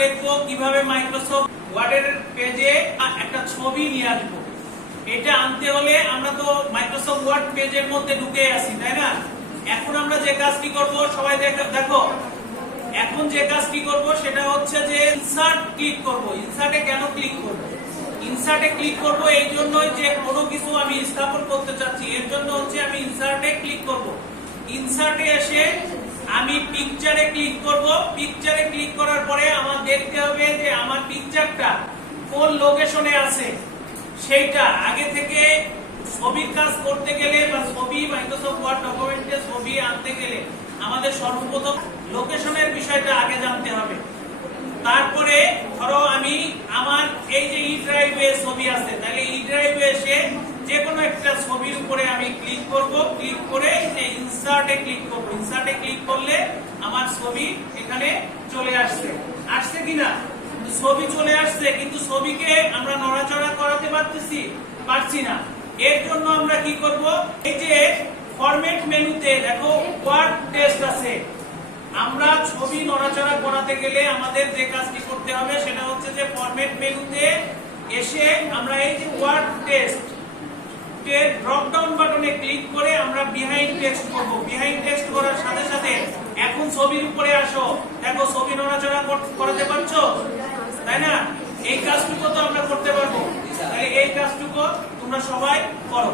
দেখব কিভাবে মাইক্রোসফট ওয়ার্ডের পেজে একটা ছবি নিয়ে আসবো। এটা আনতে হলে আমরা তো মাইক্রোসফট ওয়ার্ড পেজের মধ্যে ঢুকে আছি, তাই না? এখন আমরা যে কাজটি করব, সবাই দেখো, এখন যে কাজটি করব সেটা হচ্ছে যে ইনসার্ট ক্লিক করব। ইনসার্টে কেন ক্লিক করব? ইনসার্টে ক্লিক করব এই জন্যই যে কোনো কিছু আমি স্থাপন করতে চাচ্ছি, এর জন্য হচ্ছে আমি ইনসার্টে ক্লিক করব। ইনসার্টে এসে আমি পিকচারে ক্লিক করব। পিকচারে ক্লিক করার পরে আমার দেখতে হবে যে আমার পিকচারটা কোন লোকেশনে আছে। সেইটা আগে থেকে ছবির কাজ করতে গেলে বা ছবি মাইক্রোসফট ওয়ার্ড ডকুমেন্টে ছবি আনতে গেলে আমাদের সর্বপ্রথম লোকেশনের বিষয়টা আগে জানতে হবে। তারপরে ধরো আমি আমার এই যে ই ড্রাইভে ছবি আছে, তাহলে ই ড্রাইভে এসে যে কোনো একটা ছবির উপরে আমি ক্লিক করব। ক্লিক করে যে ইনসার্টে ক্লিক করব। ইনসার্টে ক্লিক করলে আমার ছবি এখানে চলে আসছে কিনা? ছবি চলে আসছে, কিন্তু ছবিকে আমরা নড়াচড়া করাতে পারছি না। এর জন্য আমরা কি করব? এই যে ফরম্যাট মেনুতে দেখো ওয়ার্ড টেক্সট আছে। আমরা ছবি নড়াচড়া করাতে গেলে আমাদের যে কাজটি করতে হবে সেটা হচ্ছে যে ফরম্যাট মেনুতে এসে আমরা এই যে ওয়ার্ড টেক্সট এর ড্রপ ডাউন বাটনে ক্লিক করে আমরা বিহাইন্ড টেক্সট করব। বিহাইন্ড টেক্সট করার সাথে সাথে এখন ছবির উপরে আসো, দেখো ছবি নড়াচড়া করাতে পারছো, তাই না? এই কাজটুকু তো আমরা করতে পারবো। তাহলে এই কাজটুকু তোমরা সবাই করো।